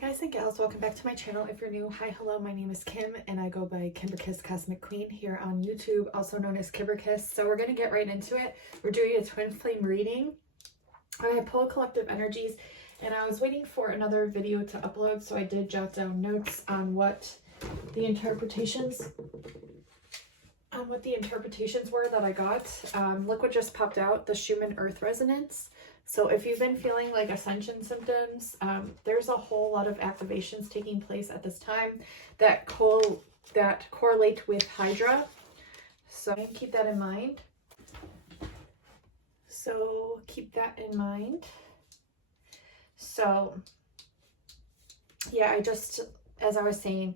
Guys and gals, welcome back to my channel. If you're new, hi, hello, my name is Kim and I go by Kimberkiss Cosmic Queen here on YouTube, also known as Kimberkiss. So we're going to get right into it. We're doing a twin flame reading. I pull collective energies and I was waiting for another video to upload, so I did jot down notes on what the interpretations were that I got. Look what just popped out, the Schumann Earth Resonance. So if you've been feeling like ascension symptoms, there's a whole lot of activations taking place at this time that correlate with Hydra. So keep that in mind. So yeah, as I was saying,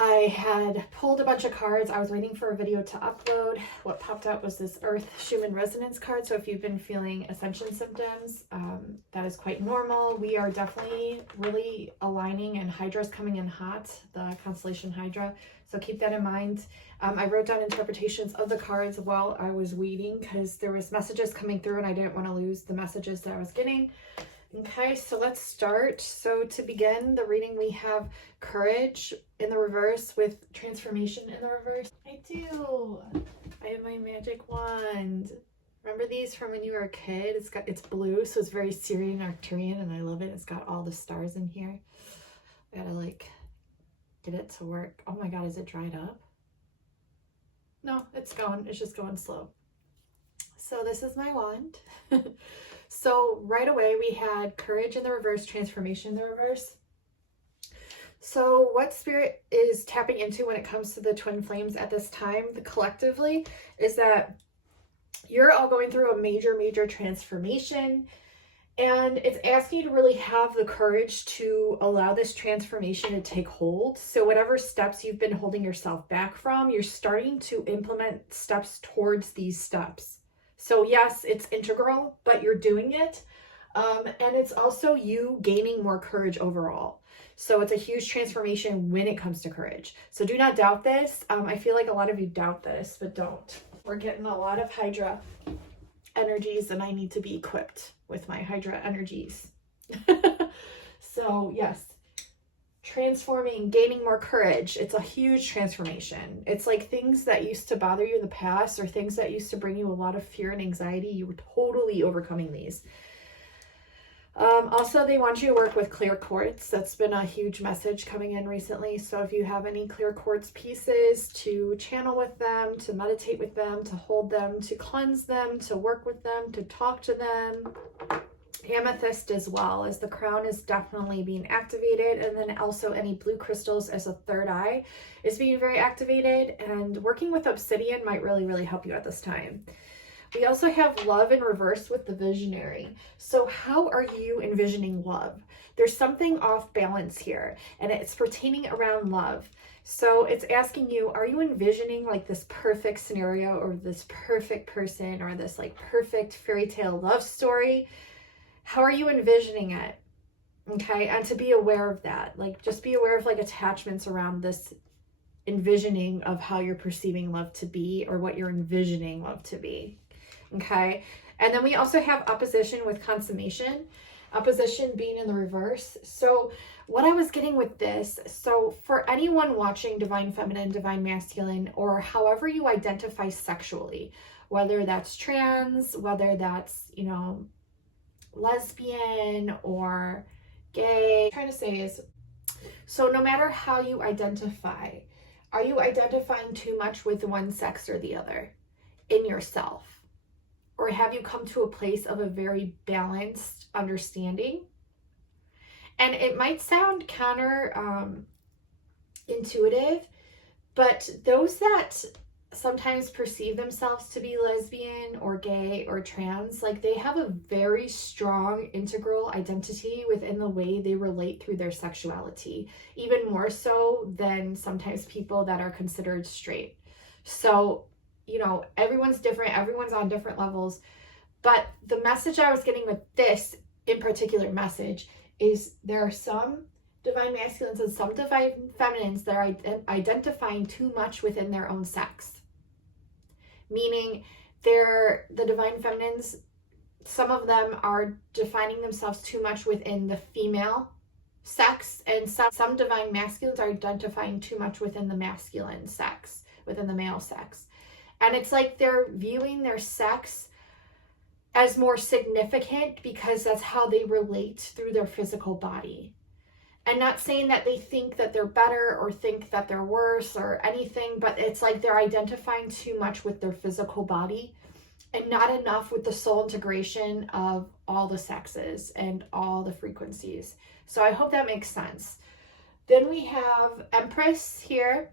I had pulled a bunch of cards. I was waiting for a video to upload. What popped out was this Earth Schumann Resonance card. So if you've been feeling ascension symptoms, that is quite normal. We are definitely really aligning, and Hydra's coming in hot, the constellation Hydra. So keep that in mind. I wrote down interpretations of the cards while I was waiting because there was messages coming through and I didn't want to lose the messages that I was getting. Okay, so let's start. So to begin the reading, we have Courage in the reverse with Transformation in the reverse. I do. I have my magic wand. Remember these from when you were a kid? It's blue, so it's very Syrian Arcturian, and I love it. It's got all the stars in here. I gotta like get it to work. Oh my god, is it dried up? No, it's going. It's just going slow. So this is my wand. So right away we had Courage in the reverse, Transformation in the reverse. So what Spirit is tapping into when it comes to the twin flames at this time, collectively, is that you're all going through a major transformation, and it's asking you to really have the courage to allow this transformation to take hold. So whatever steps you've been holding yourself back from, you're starting to implement steps towards these steps. So yes, it's integral, but you're doing it. And it's also you gaining more courage overall. So it's a huge transformation when it comes to courage. So do not doubt this. I feel like a lot of you doubt this, but don't. We're getting a lot of Hydra energies and I need to be equipped with my Hydra energies. So yes, transforming, gaining more courage. It's a huge transformation. It's like things that used to bother you in the past or things that used to bring you a lot of fear and anxiety. You were totally overcoming these. Also, they want you to work with clear quartz. That's been a huge message coming in recently. So if you have any clear quartz pieces, to channel with them, to meditate with them, to hold them, to cleanse them, to work with them, to talk to them. Amethyst as well, as the crown is definitely being activated, and then also any blue crystals as a third eye is being very activated, and working with obsidian might really help you at this time. We also have love in reverse with the visionary. So how are you envisioning love? There's something off balance here, and it's pertaining around love. So it's asking you, are you envisioning like this perfect scenario or this perfect person or this like perfect fairy tale love story? How are you envisioning it? Okay, and to be aware of that, like just be aware of like attachments around this envisioning of how you're perceiving love to be or what you're envisioning love to be. Okay, and then we also have opposition with consummation, opposition being in the reverse. So what I was getting with this, so for anyone watching Divine Feminine, Divine Masculine, or however you identify sexually, whether that's trans, whether that's, you know, lesbian or gay, what I'm trying to say is, so no matter how you identify, are you identifying too much with one sex or the other in yourself? Or have you come to a place of a very balanced understanding? And it might sound counter intuitive, but those that sometimes perceive themselves to be lesbian or gay or trans, like they have a very strong integral identity within the way they relate through their sexuality, even more so than sometimes people that are considered straight. So, you know, everyone's different, everyone's on different levels, but the message I was getting with this in particular message is there are some divine masculines and some divine feminines that are identifying too much within their own sex. Meaning the divine feminines, some of them are defining themselves too much within the female sex, and some divine masculines are identifying too much within the masculine sex, within the male sex. And it's like they're viewing their sex as more significant because that's how they relate through their physical body. And not saying that they think that they're better or think that they're worse or anything, but it's like they're identifying too much with their physical body and not enough with the soul integration of all the sexes and all the frequencies. So I hope that makes sense. Then we have Empress here.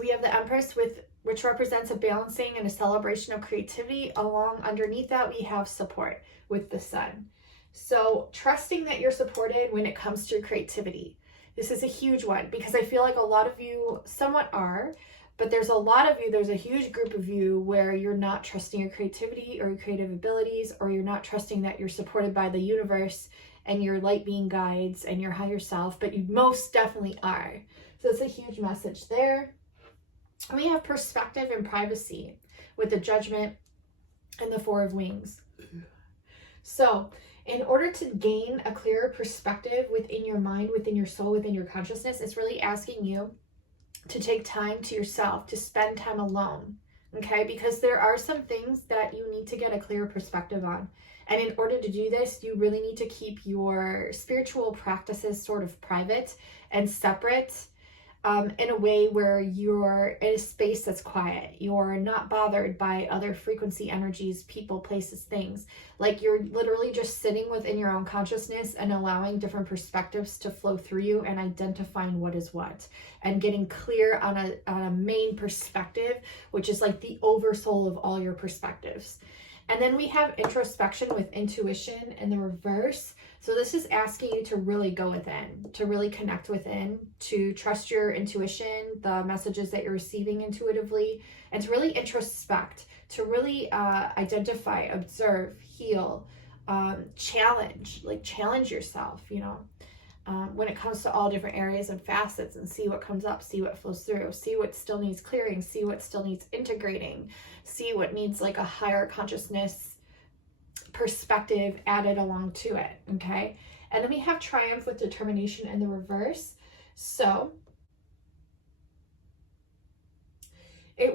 We have the Empress, which represents a balancing and a celebration of creativity. Along underneath that, we have support with the Sun. So trusting that you're supported when it comes to your creativity. This is a huge one because I feel like a lot of you somewhat are, but there's a lot of you, there's a huge group of you where you're not trusting your creativity or your creative abilities, or you're not trusting that you're supported by the universe and your light being guides and your higher self, but you most definitely are. So it's a huge message there. And we have perspective and privacy with the Judgment and the Four of Wings. So in order to gain a clearer perspective within your mind, within your soul, within your consciousness, it's really asking you to take time to yourself, to spend time alone, okay? Because there are some things that you need to get a clearer perspective on. And in order to do this, you really need to keep your spiritual practices sort of private and separate, in a way where you're in a space that's quiet. You're not bothered by other frequency energies, people, places, things. Like you're literally just sitting within your own consciousness and allowing different perspectives to flow through you and identifying what is what and getting clear on a main perspective, which is like the oversoul of all your perspectives. And then we have introspection with intuition in the reverse. So this is asking you to really go within, to really connect within, to trust your intuition, the messages that you're receiving intuitively, and to really introspect, to really identify, observe, heal, challenge yourself, you know, when it comes to all different areas and facets, and see what comes up, see what flows through, see what still needs clearing, see what still needs integrating, see what needs like a higher consciousness perspective added along to it, okay? And then we have triumph with determination in the reverse. So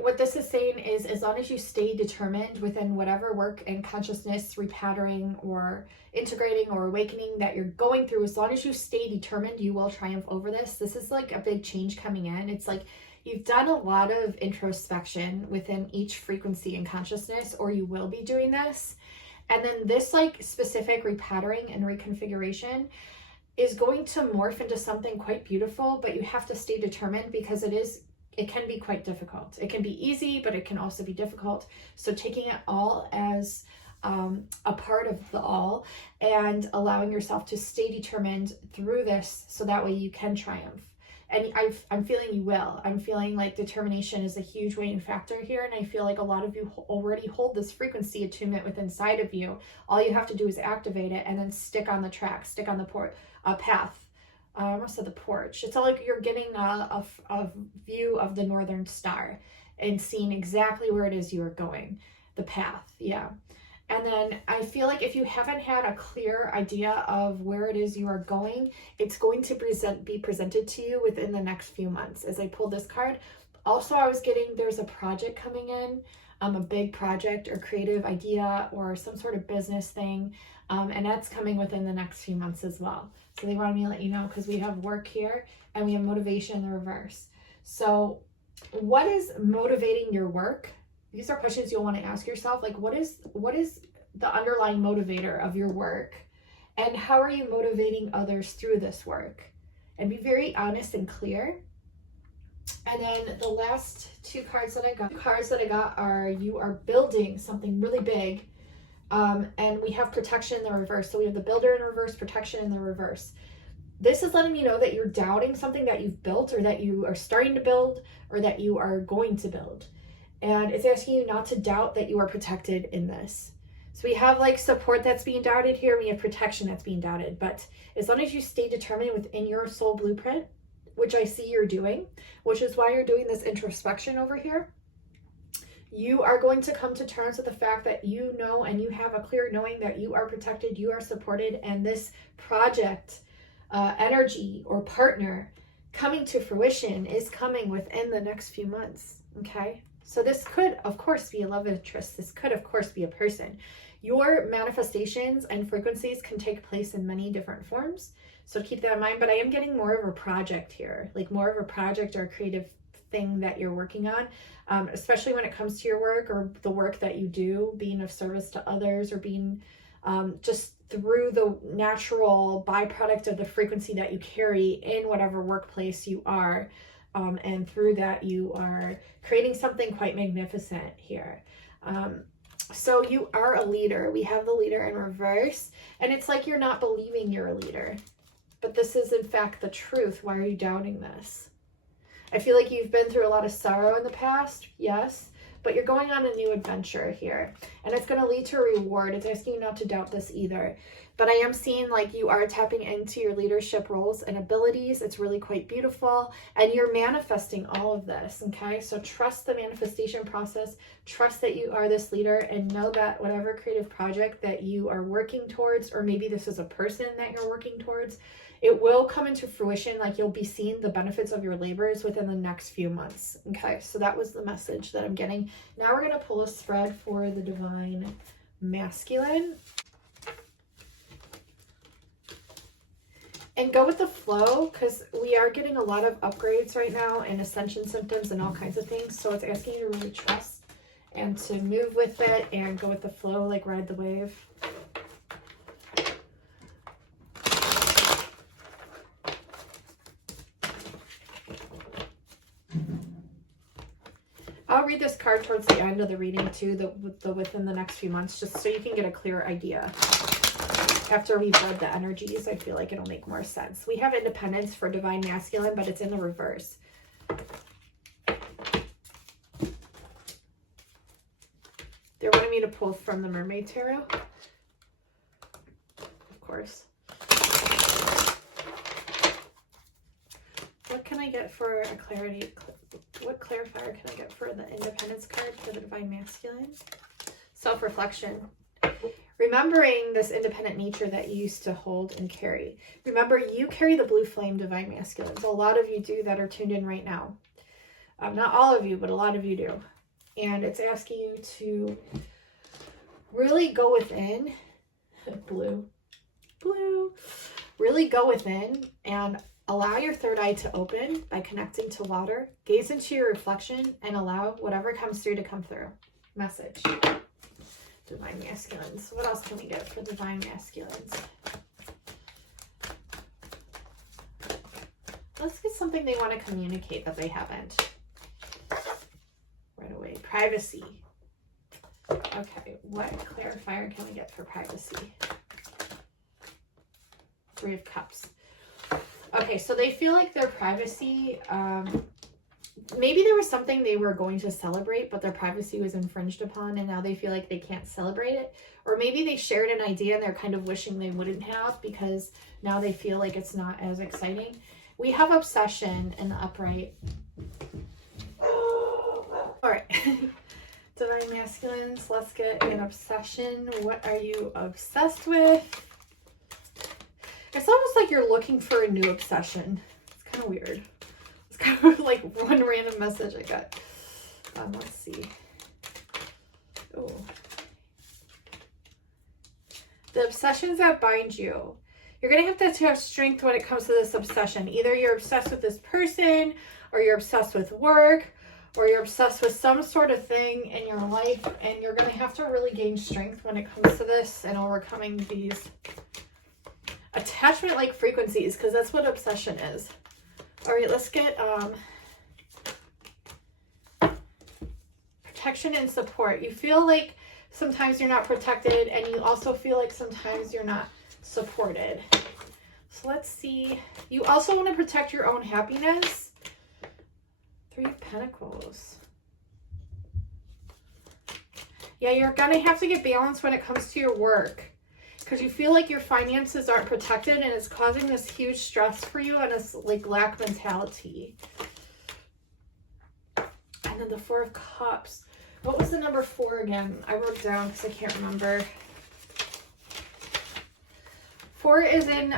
what this is saying is, as long as you stay determined within whatever work and consciousness repatterning or integrating or awakening that you're going through, as long as you stay determined, you will triumph over this. This is like a big change coming in. It's like you've done a lot of introspection within each frequency and consciousness, or you will be doing this. And then this like specific repattering and reconfiguration is going to morph into something quite beautiful, but you have to stay determined because it can be quite difficult. It can be easy, but it can also be difficult. So taking it all as a part of the all and allowing yourself to stay determined through this so that way you can triumph. And I'm feeling you will. I'm feeling like determination is a huge weighting factor here. And I feel like a lot of you already hold this frequency attunement within inside of you. All you have to do is activate it and then stick on the track, stick on the path. I almost said the porch. It's all like you're getting a view of the northern star and seeing exactly where it is you are going, the path. Yeah. And then I feel like if you haven't had a clear idea of where it is you are going, it's going to be presented to you within the next few months. As I pulled this card, also I was getting, there's a project coming in, a big project or creative idea or some sort of business thing. And that's coming within the next few months as well. So they wanted me to let you know because we have work here and we have motivation in the reverse. So what is motivating your work? These are questions you'll want to ask yourself. Like, what is the underlying motivator of your work? And how are you motivating others through this work? And be very honest and clear. And then the last two cards that I got are you are building something really big. And we have protection in the reverse. So we have the builder in reverse, protection in the reverse. This is letting you know that you're doubting something that you've built or that you are starting to build or that you are going to build. And it's asking you not to doubt that you are protected in this. So we have like support that's being doubted here. We have protection that's being doubted. But as long as you stay determined within your soul blueprint, which I see you're doing, which is why you're doing this introspection over here, you are going to come to terms with the fact that you know and you have a clear knowing that you are protected, you are supported, and this project energy or partner coming to fruition is coming within the next few months, okay? So this could, of course, be a love interest. This could, of course, be a person. Your manifestations and frequencies can take place in many different forms, so keep that in mind. But I am getting more of a project here, like more of a project or a creative thing that you're working on, especially when it comes to your work or the work that you do, being of service to others, or being just through the natural byproduct of the frequency that you carry in whatever workplace you are. And through that, you are creating something quite magnificent here. So you are a leader. We have the leader in reverse, and it's like you're not believing you're a leader. But this is, in fact, the truth. Why are you doubting this? I feel like you've been through a lot of sorrow in the past, yes, but you're going on a new adventure here, and it's going to lead to a reward. It's asking you not to doubt this either. But I am seeing like you are tapping into your leadership roles and abilities. It's really quite beautiful, and you're manifesting all of this, okay? So trust the manifestation process. Trust that you are this leader, and know that whatever creative project that you are working towards, or maybe this is a person that you're working towards, it will come into fruition. Like you'll be seeing the benefits of your labors within the next few months, okay? So that was the message that I'm getting. Now we're going to pull a spread for the Divine Masculine. And go with the flow, because we are getting a lot of upgrades right now and ascension symptoms and all kinds of things. So it's asking you to really trust and to move with it and go with the flow, like ride the wave. I'll read this card towards the end of the reading too, the within the next few months, just so you can get a clear idea. After we've read the energies, I feel like it'll make more sense. We have Independence for Divine Masculine, but it's in the reverse. They're wanting me to pull from the Mermaid Tarot. Of course. What can I get for a clarity? What clarifier can I get for the Independence card for the Divine Masculine? Self-reflection. Remembering this independent nature that you used to hold and carry. Remember, you carry the blue flame, Divine Masculine. So a lot of you do that are tuned in right now. Not all of you, but a lot of you do. And it's asking you to really go within. Blue. Really go within and allow your third eye to open by connecting to water. Gaze into your reflection and allow whatever comes through to come through. Message. Divine Masculines. What else can we get for Divine Masculines? Let's get something they want to communicate that they haven't. Right away. Privacy. Okay, what clarifier can we get for privacy? Three of Cups. Okay, so they feel like their privacy, maybe there was something they were going to celebrate, but their privacy was infringed upon, and now they feel like they can't celebrate it. Or maybe they shared an idea and they're kind of wishing they wouldn't have, because now they feel like it's not as exciting. We have Obsession in the upright. All right. Divine Masculines, let's get an obsession. What are you obsessed with? It's almost like you're looking for a new obsession. It's kind of weird. It's kind of like one random message I got. Let's see. Oh. The obsessions that bind you. You're going to have strength when it comes to this obsession. Either you're obsessed with this person, or you're obsessed with work, or you're obsessed with some sort of thing in your life, and you're going to have to really gain strength when it comes to this and overcoming these attachment-like frequencies, because that's what obsession is. All right, let's get protection and support. You feel like sometimes you're not protected, and you also feel like sometimes you're not supported. So let's see. You also want to protect your own happiness. Three of Pentacles. Yeah, you're going to have to get balance when it comes to your work, because you feel like your finances aren't protected, and it's causing this huge stress for you and this like lack mentality. And then the Four of Cups. What was the number 4 again? I wrote it down because I can't remember. 4 is in,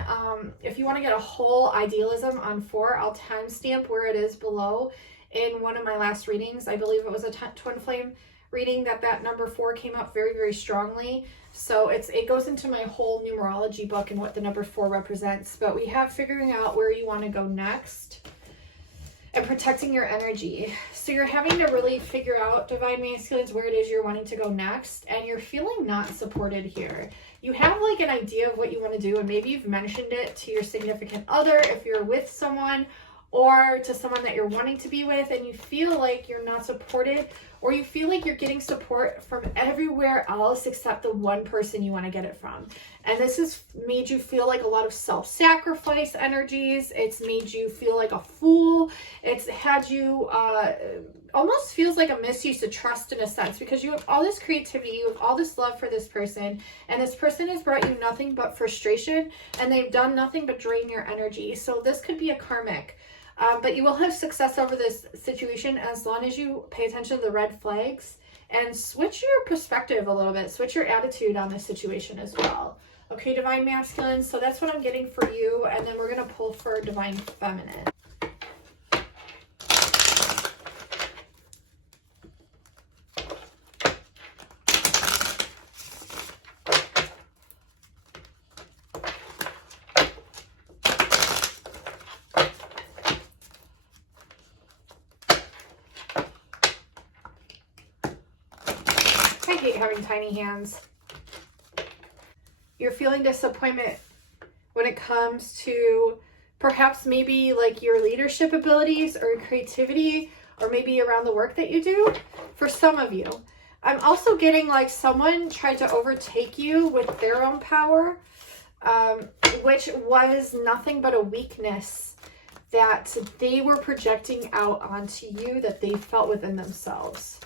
if you want to get a whole idealism on 4, I'll timestamp where it is below in one of my last readings. I believe it was a twin flame reading that number 4 came up very, very strongly. So it goes into my whole numerology book and what the number 4 represents. But we have figuring out where you want to go next and protecting your energy. So you're having to really figure out, Divine Masculines, where it is you're wanting to go next, and you're feeling not supported here. You have like an idea of what you want to do, and maybe you've mentioned it to your significant other if you're with someone, or to someone that you're wanting to be with, and you feel like you're not supported, or you feel like you're getting support from everywhere else except the one person you want to get it from. And this has made you feel like a lot of self-sacrifice energies. It's made you feel like a fool. It's had you almost feels like a misuse of trust in a sense, because you have all this creativity, you have all this love for this person, and this person has brought you nothing but frustration, and they've done nothing but drain your energy. So this could be a karmic. But you will have success over this situation as long as you pay attention to the red flags and switch your perspective a little bit, switch your attitude on this situation as well. Okay, Divine Masculine, so that's what I'm getting for you, and then we're going to pull for Divine Feminine. I hate having tiny hands. You're feeling disappointment when it comes to perhaps maybe like your leadership abilities or creativity, or maybe around the work that you do for some of you. I'm also getting like someone tried to overtake you with their own power, which was nothing but a weakness that they were projecting out onto you that they felt within themselves.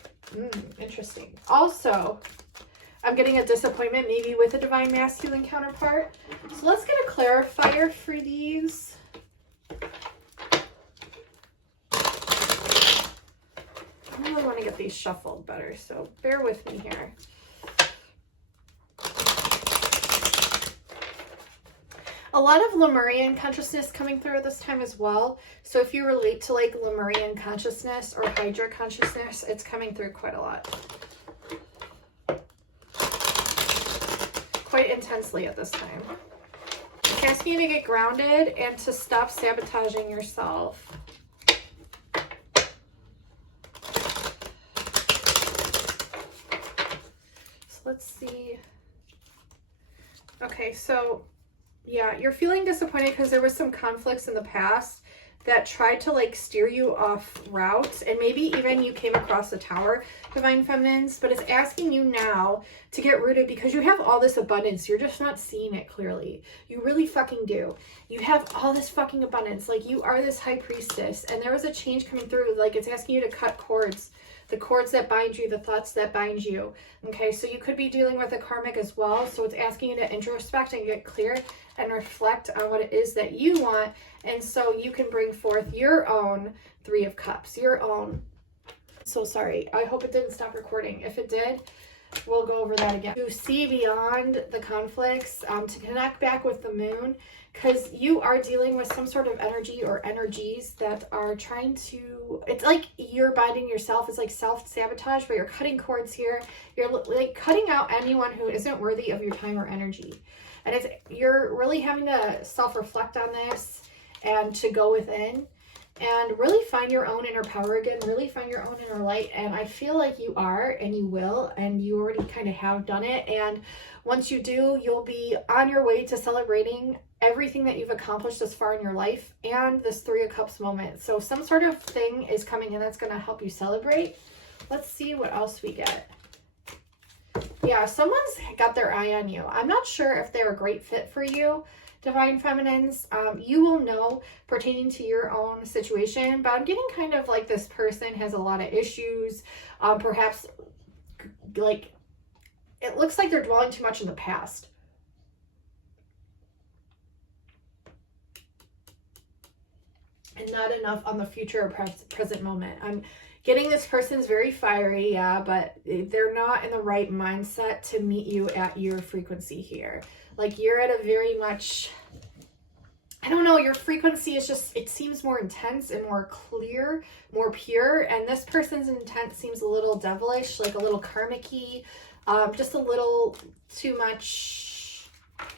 Interesting. Also, I'm getting a disappointment maybe with a Divine Masculine counterpart. So let's get a clarifier for these. I really want to get these shuffled better, so bear with me here. A lot of Lemurian consciousness coming through at this time as well. So if you relate to like Lemurian consciousness or Hydra consciousness, it's coming through quite a lot. Quite intensely at this time. It's asking you to get grounded and to stop sabotaging yourself. So let's see. Okay, so yeah, you're feeling disappointed because there was some conflicts in the past that tried to like steer you off route, and maybe even you came across the tower, Divine Feminines, but it's asking you now to get rooted because you have all this abundance. You're just not seeing it clearly. You really fucking do. You have all this fucking abundance. Like, you are this high priestess, and there was a change coming through. Like, it's asking you to cut cords. The cords that bind you, the thoughts that bind you. Okay, so you could be dealing with a karmic as well. So it's asking you to introspect and get clear and reflect on what it is that you want. And so you can bring forth your own 3 of Cups, your own. So sorry, I hope it didn't stop recording. If it did, we'll go over that again. To see beyond the conflicts, to connect back with the moon, because you are dealing with some sort of energy or energies that are trying to, it's like you're binding yourself. It's like self-sabotage, but you're cutting cords here. You're like cutting out anyone who isn't worthy of your time or energy. And you're really having to self-reflect on this and to go within and really find your own inner power again, really find your own inner light. And I feel like you are, and you will, and you already kind of have done it. And once you do, you'll be on your way to celebrating everything that you've accomplished this far in your life and this 3 of Cups moment. So some sort of thing is coming in that's going to help you celebrate. Let's see what else we get. Yeah, someone's got their eye on you. I'm not sure if they're a great fit for you, Divine Feminines. You will know pertaining to your own situation, but I'm getting kind of like this person has a lot of issues. Perhaps like it looks like they're dwelling too much in the past. And not enough on the future or present moment. I'm getting this person's very fiery, yeah, but they're not in the right mindset to meet you at your frequency here. Like you're at a very much, I don't know, your frequency is just, it seems more intense and more clear, more pure. And this person's intent seems a little devilish, like a little karmic-y, just a little too much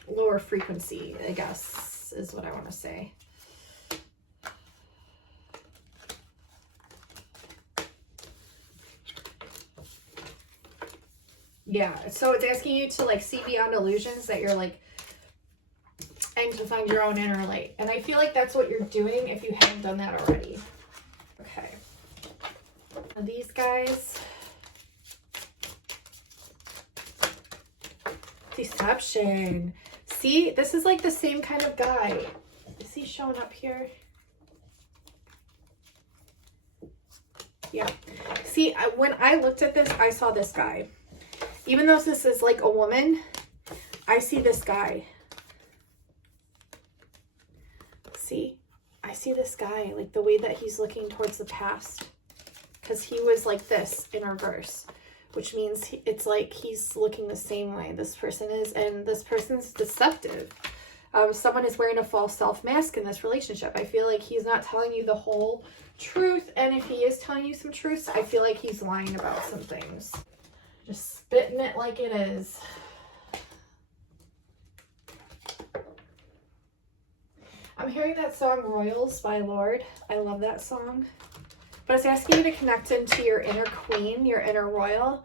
lower frequency, I guess, is what I want to say. Yeah, so it's asking you to like see beyond illusions, that you're like, and to find your own inner light. And I feel like that's what you're doing if you haven't done that already. Okay. Now these guys. Deception. See, this is like the same kind of guy. Is he showing up here? Yeah. See, when I looked at this, I saw this guy. Even though this is like a woman, I see this guy. See, I see this guy, like the way that he's looking towards the past, because he was like this in reverse, which means it's like he's looking the same way this person is, and this person's deceptive. Someone is wearing a false self mask in this relationship. I feel like he's not telling you the whole truth, and if he is telling you some truths, I feel like he's lying about some things. Just spitting it like it is. I'm hearing that song Royals by Lorde. I love that song. But it's asking you to connect into your inner queen, your inner royal.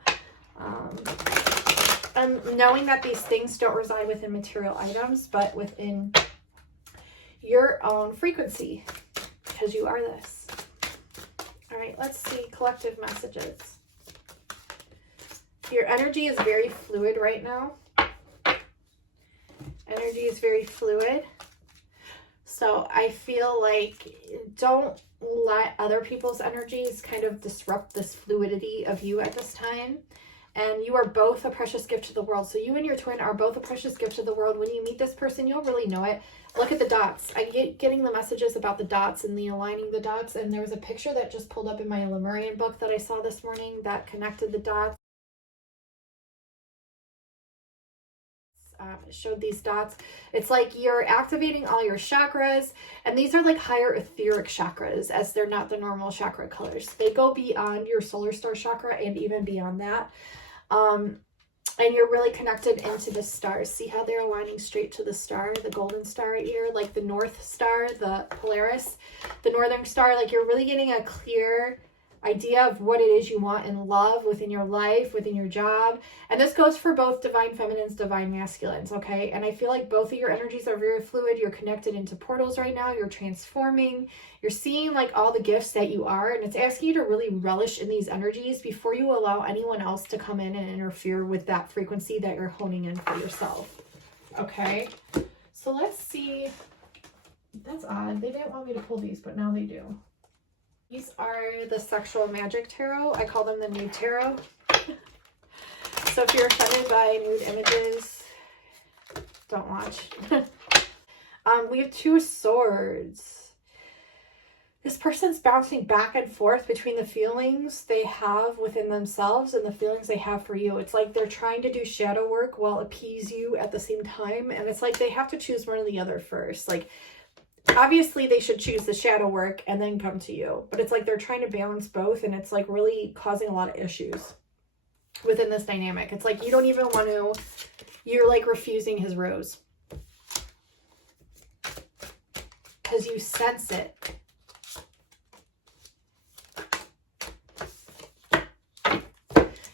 And knowing that these things don't reside within material items, but within your own frequency. Because you are this. All right, let's see collective messages. Your energy is very fluid right now. Energy is very fluid. So I feel like don't let other people's energies kind of disrupt this fluidity of you at this time. And you are both a precious gift to the world. So you and your twin are both a precious gift to the world. When you meet this person, you'll really know it. Look at the dots. I get getting the messages about the dots and the aligning the dots. And there was a picture that just pulled up in my Lemurian book that I saw this morning that connected the dots. It showed these dots. It's like you're activating all your chakras, and these are like higher etheric chakras, as they're not the normal chakra colors. They go beyond your solar star chakra and even beyond that. And you're really connected into the stars. See how they're aligning straight to the star, the golden star right here, like the North Star, the Polaris, the Northern Star. Like you're really getting a clear idea of what it is you want in love, within your life, within your job. And this goes for both divine feminines, divine masculines, okay? And I feel like both of your energies are very fluid. You're connected into portals right now. You're transforming. You're seeing like all the gifts that you are. And it's asking you to really relish in these energies before you allow anyone else to come in and interfere with that frequency that you're honing in for yourself, okay? So let's see. That's odd. They didn't want me to pull these, but now they do. These are the Sexual Magic Tarot. I call them the Nude Tarot. So if you're offended by nude images, don't watch. We have 2 swords. This person's bouncing back and forth between the feelings they have within themselves and the feelings they have for you. It's like they're trying to do shadow work while appease you at the same time. And it's like they have to choose one or the other first. Like, obviously they should choose the shadow work and then come to you, but it's like they're trying to balance both, and it's like really causing a lot of issues within this dynamic. It's like you don't even want to, you're like refusing his rose because you sense it.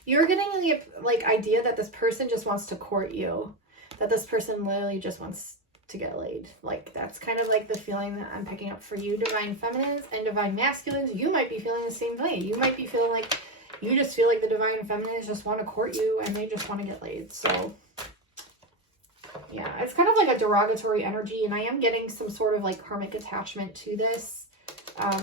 You're getting the like idea that this person just wants to court you, that this person literally just wants to get laid. Like that's kind of like the feeling that I'm picking up for you, divine feminines and divine masculines. You might be feeling the same way. You might be feeling like you just feel like the divine feminines just want to court you and they just want to get laid. So yeah, it's kind of like a derogatory energy, and I am getting some sort of like karmic attachment to this.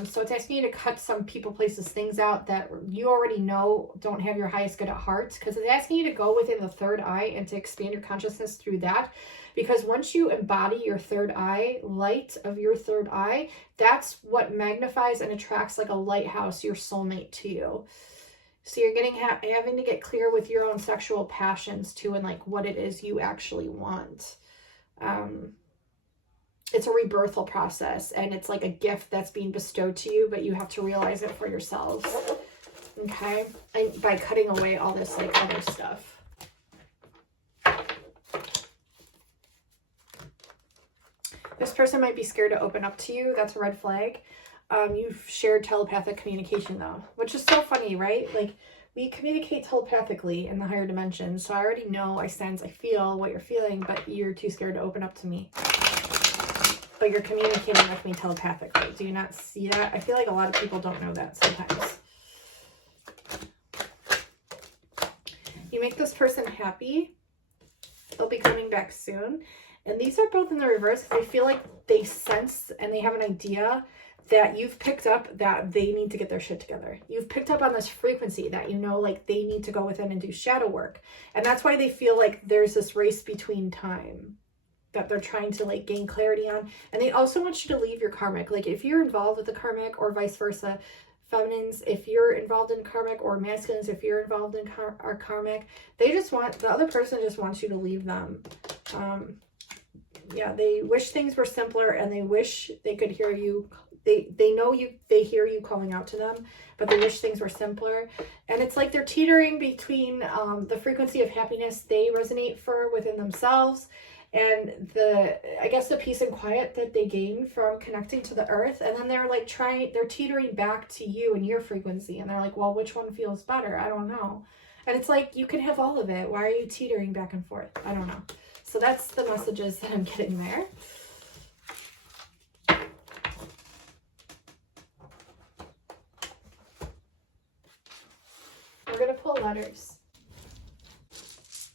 So it's asking you to cut some people, places, things out that you already know don't have your highest good at heart, because it's asking you to go within the third eye and to expand your consciousness through that. Because once you embody your third eye, light of your third eye, that's what magnifies and attracts like a lighthouse, your soulmate, to you. So you're getting having to get clear with your own sexual passions too, and like what it is you actually want. It's a rebirthal process, and it's like a gift that's being bestowed to you, but you have to realize it for yourselves. Okay? And by cutting away all this like other stuff. This person might be scared to open up to you. That's a red flag. You've shared telepathic communication though, which is so funny, right? Like, we communicate telepathically in the higher dimensions. So I already know, I sense, I feel what you're feeling, but you're too scared to open up to me. But you're communicating with me telepathically. Do you not see that? I feel like a lot of people don't know that sometimes. You make this person happy. They'll be coming back soon. And these are both in the reverse. I feel like they sense and they have an idea that you've picked up that they need to get their shit together. You've picked up on this frequency that, you know, like they need to go within and do shadow work. And that's why they feel like there's this race between time that they're trying to like gain clarity on. And they also want you to leave your karmic. Like, if you're involved with the karmic, or vice versa, feminines, if you're involved in karmic, or masculines, if you're involved in our karmic, they just want, the other person just wants you to leave them. Yeah, they wish things were simpler, and they wish they could hear you. They know you, they hear you calling out to them, but they wish things were simpler. And it's like they're teetering between the frequency of happiness they resonate for within themselves, and I guess the peace and quiet that they gain from connecting to the earth. And then they're like they're teetering back to you and your frequency. And they're like, well, which one feels better? I don't know. And it's like, you can have all of it. Why are you teetering back and forth? I don't know. So that's the messages that I'm getting there. We're going to pull letters.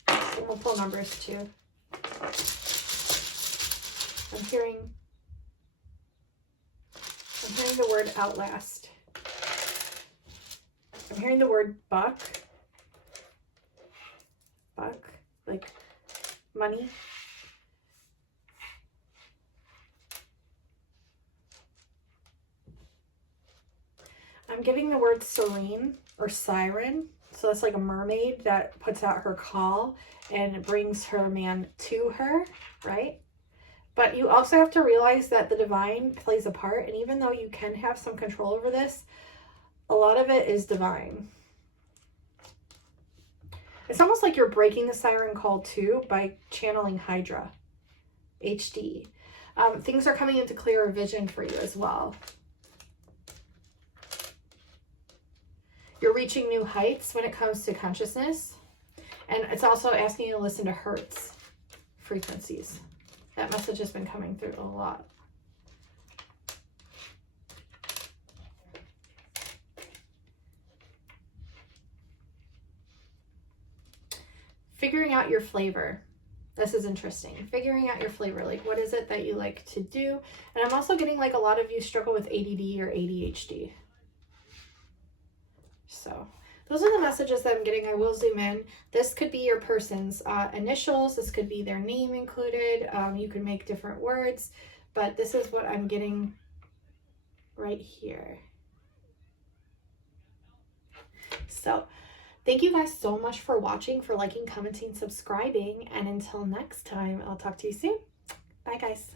And we'll pull numbers too. I'm hearing the word outlast. I'm hearing the word buck. Buck, like money. I'm getting the word serene or siren. So that's like a mermaid that puts out her call and brings her man to her, right? But you also have to realize that the divine plays a part. And even though you can have some control over this, a lot of it is divine. It's almost like you're breaking the siren call too by channeling Hydra, HD. Things are coming into clearer vision for you as well. You're reaching new heights when it comes to consciousness. And it's also asking you to listen to hertz frequencies. That message has been coming through a lot. Figuring out your flavor. This is interesting. Figuring out your flavor. Like, what is it that you like to do? And I'm also getting like a lot of you struggle with ADD or ADHD. So those are the messages that I'm getting. I will zoom in. This could be your person's initials. This could be their name included. You can make different words, but this is what I'm getting right here. So thank you guys so much for watching, for liking, commenting, subscribing. And until next time, I'll talk to you soon. Bye, guys.